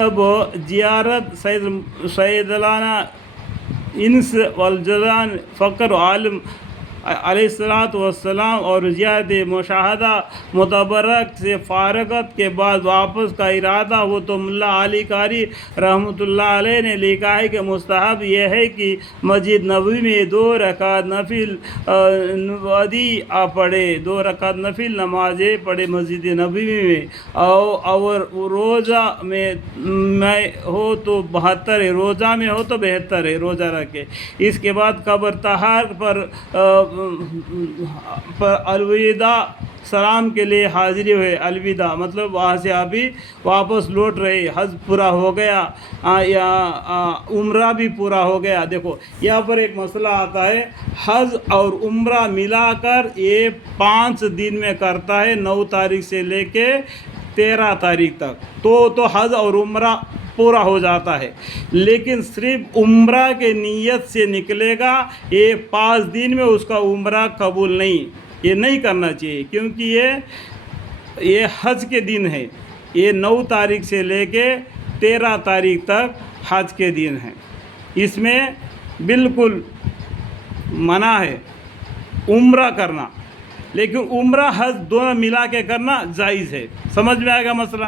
اب زیارت سیدلانا انس والجلان فقر عالم علیہ الصلاۃ والسلام اور زیاد مشاہدہ متبرک سے فارغت کے بعد واپس کا ارادہ ہو تو ملا علی قاری رحمۃ اللہ علیہ نے لکھا ہے کہ مستحب یہ ہے کہ مسجد نبوی میں 2 رکعت نفل پڑھے 2 رکعت نفل نمازیں پڑھے مسجد نبوی میں، اور روزہ میں ہو تو 72 ہے، روزہ میں ہو تو 72 ہے روزہ رکھے۔ اس کے بعد قبر طاہر پر الوداع سلام کے لیے حاضری ہوئے۔ الوداع مطلب وہاں سے ابھی واپس لوٹ رہے، حج پورا ہو گیا یا عمرہ بھی پورا ہو گیا۔ دیکھو یہاں پر ایک مسئلہ آتا ہے، حج اور عمرہ ملا کر یہ 5 دن میں کرتا ہے، 9 تاریخ سے لے کے 13 تاریخ تک، تو حج اور عمرہ پورا ہو جاتا ہے۔ لیکن صرف عمرہ کے نیت سے نکلے گا، یہ 5 دن میں اس کا عمرہ قبول نہیں، یہ نہیں کرنا چاہیے، کیونکہ یہ حج کے دن ہے، یہ 9 تاریخ سے لے کے 13 تاریخ تک حج کے دن ہیں، اس میں بالکل منع ہے عمرہ کرنا۔ لیکن عمرہ حج دونوں ملا کے کرنا جائز ہے۔ سمجھ میں آئے گا مسئلہ؟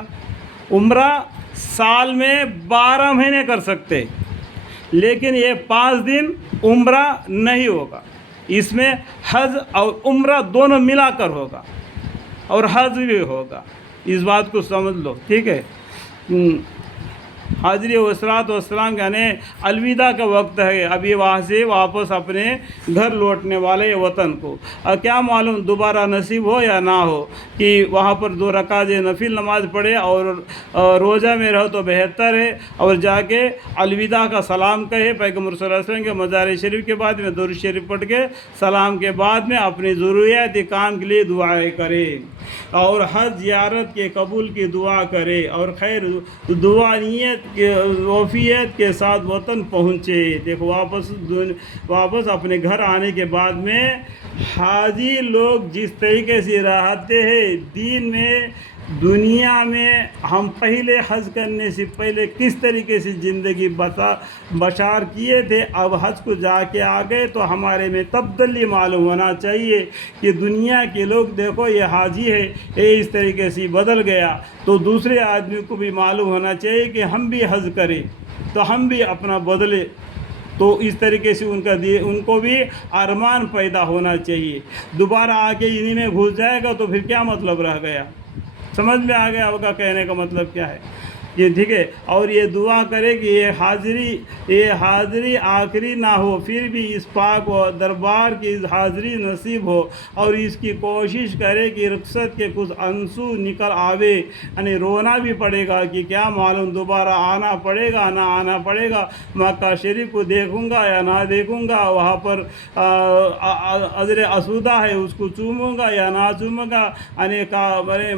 عمرہ سال میں 12 مہینے کر سکتے، لیکن یہ 5 دن عمرہ نہیں ہوگا، اس میں حج اور عمرہ دونوں ملا کر ہوگا اور حج بھی ہوگا، اس بات کو سمجھ لو، ٹھیک ہے۔ حاضری والصلاۃ والسلام یعنی الوداع کا وقت ہے، ابھی وہاں سے واپس اپنے گھر لوٹنے والے وطن کو، اور کیا معلوم دوبارہ نصیب ہو یا نہ ہو کہ وہاں پر 2 رکعت نفل نماز پڑھے اور روزہ میں رہو تو بہتر ہے، اور جا کے الوداع کا سلام کہے، پیغمبر صلی اللہ علیہ وسلم کے مزار شریف کے بعد میں درود شریف پڑھ کے سلام کے بعد میں اپنی ضروریات کام کے لیے دعائیں کرے، اور حج زیارت کے قبول کی دعا کرے، اور خیر دعا نیت کے وفیت کے ساتھ وطن پہنچے۔ دیکھو واپس اپنے گھر آنے کے بعد میں حاجی لوگ جس طریقے سے رہتے ہیں دین میں، دنیا میں ہم پہلے حج کرنے سے پہلے کس طریقے سے زندگی بسر کیے تھے، اب حج کو جا کے آ گئے تو ہمارے میں تبدیلی معلوم ہونا چاہیے کہ دنیا کے لوگ دیکھو یہ حاجی ہے، یہ اس طریقے سے بدل گیا، تو دوسرے آدمی کو بھی معلوم ہونا چاہیے کہ ہم بھی حج کریں تو ہم بھی اپنا بدلے، تو اس طریقے سے ان کو بھی ارمان پیدا ہونا چاہیے۔ دوبارہ آ کے انہی میں گھس جائے گا تو پھر کیا مطلب رہ گیا؟ سمجھ میں آ گیا ہوگا کہنے کا مطلب کیا ہے یہ، ٹھیک ہے۔ اور یہ دعا کرے کہ یہ حاضری آخری نہ ہو، پھر بھی اس پاک و دربار کی حاضری نصیب ہو، اور اس کی کوشش کرے کہ رخصت کے کچھ انسو نکل آوے، یعنی رونا بھی پڑے گا کہ کیا معلوم دوبارہ آنا پڑے گا نہ آنا پڑے گا، مکہ شریف کو دیکھوں گا یا نہ دیکھوں گا، وہاں پر حجر اسودہ ہے اس کو چوموں گا یا نہ چوموں گا، یعنی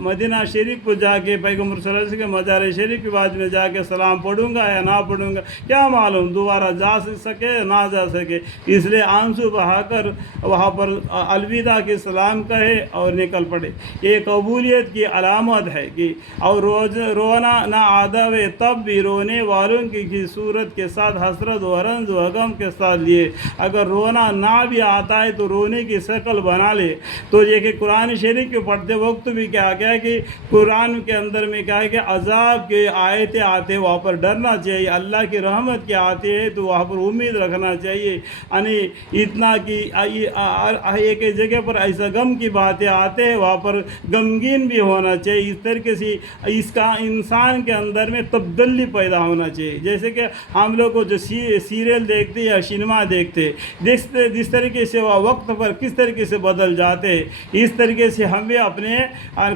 مدینہ شریف کو جا کے پیغمبر صلی اللہ علیہ وسلم کے مزار شریف کے بعد میں جا کے سلام پڑھوں گا یا نہ پڑھوں گا، کیا معلوم دوبارہ جا سکے نہ جا سکے، اس لیے آنسو بہا کر وہاں پر الوداع کے سلام کہے اور نکل پڑے۔ یہ قبولیت کی علامت ہے کہ اور رونا نہ آداب تب بھی رونے والوں کی صورت کے ساتھ حسرت و رنج و غم کے ساتھ لیے، اگر رونا نہ بھی آتا ہے تو رونے کی شکل بنا لے۔ تو یہ کہ قرآن شریف کے پڑھتے وقت بھی کیا کہ قرآن کے اندر میں کیا ہے کہ عذاب کے آیتیں آتے ہیں وہاں پر ڈرنا چاہیے، اللہ کی رحمت کے آتے ہیں تو وہاں پر امید رکھنا چاہیے، یعنی اتنا کہ ایک جگہ پر ایسا غم کی باتیں آتے ہیں وہاں پر غمگین بھی ہونا چاہیے، اس طریقے سے اس کا انسان کے اندر میں تبدیلی پیدا ہونا چاہیے۔ جیسے کہ ہم لوگ کو جو سیریل دیکھتے یا سنیما دیکھتے، جس طریقے سے وہ وقت پر کس طریقے سے بدل جاتے، اس طریقے سے ہم بھی اپنے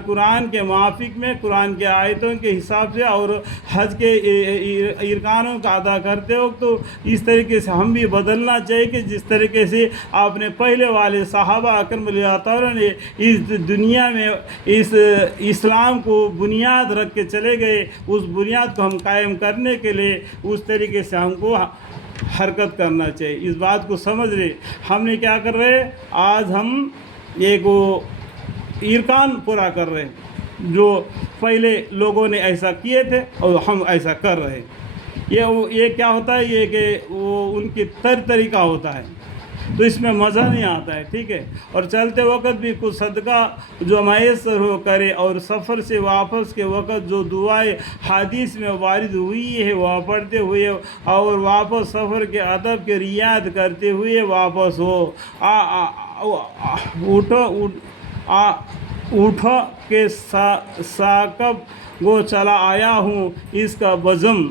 قرآن کے موافق میں قرآن کے آیتوں کے حساب سے اور حج کے ارکانوں کا ادا کرتے وقت تو اس طریقے سے ہم بھی بدلنا چاہیے کہ جس طریقے سے آپ نے پہلے والے صحابہ اکرم علیہ وسلم نے اس دنیا میں اس اسلام کو بنیاد رکھ کے چلے گئے، اس بنیاد کو ہم قائم کرنے کے لیے اس طریقے سے ہم کو حرکت کرنا چاہیے۔ اس بات کو سمجھ رہے ہم نے کیا کر رہے، آج ہم ایک ارکان پورا کر رہے ہیں، جو پہلے لوگوں نے ایسا کیے تھے اور ہم ایسا کر رہے ہیں۔ یہ کیا ہوتا ہے، یہ کہ وہ ان کی طریقہ ہوتا ہے، تو اس میں مزہ نہیں آتا ہے، ٹھیک ہے۔ اور چلتے وقت بھی کچھ صدقہ جو میسر ہو کرے، اور سفر سے واپس کے وقت جو دعائیں حدیث میں وارد ہوئی ہے وہ پڑھتے ہوئے، اور واپس سفر کے ادب کے رعایت کرتے ہوئے واپس ہو۔ اٹھو کہ ثاقب گو چلا آیا ہوں اس کا بزم،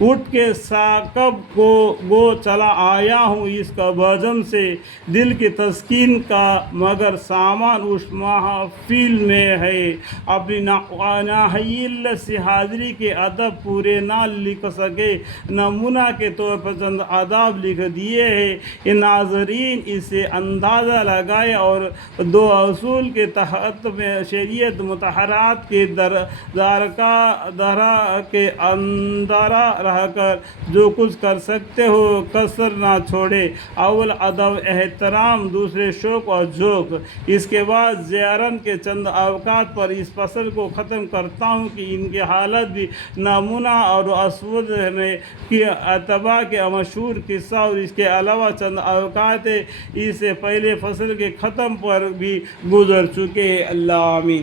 اٹھ کے ثاقب کو گو چلا آیا ہوں اس کا بزم سے، دل کی تسکین کا مگر سامان اس محفل میں ہے۔ اپنی نااہلی سے حاضری کے ادب پورے نہ لکھ سکے، نمونہ کے طور پر چند آداب لکھ دیے ہیں۔ ان ناظرین اس سے اندازہ لگائے، اور دو اصول کے تحت میں شریعت مطہرات کے درا کے اندر رہ کر جو کچھ کر سکتے ہو کسر نہ چھوڑے۔ اول ادب احترام، دوسرے شوق اور ذوق۔ اس کے بعد زیارت کے چند اوقات پر اس فصل کو ختم کرتا ہوں کہ ان کی حالت بھی نمونہ اور اسود میں کی اتباع کے مشہور قصہ، اور اس کے علاوہ چند اوقات اس سے پہلے فصل کے ختم پر بھی گزر چکے ہیں۔ اللہ آمین۔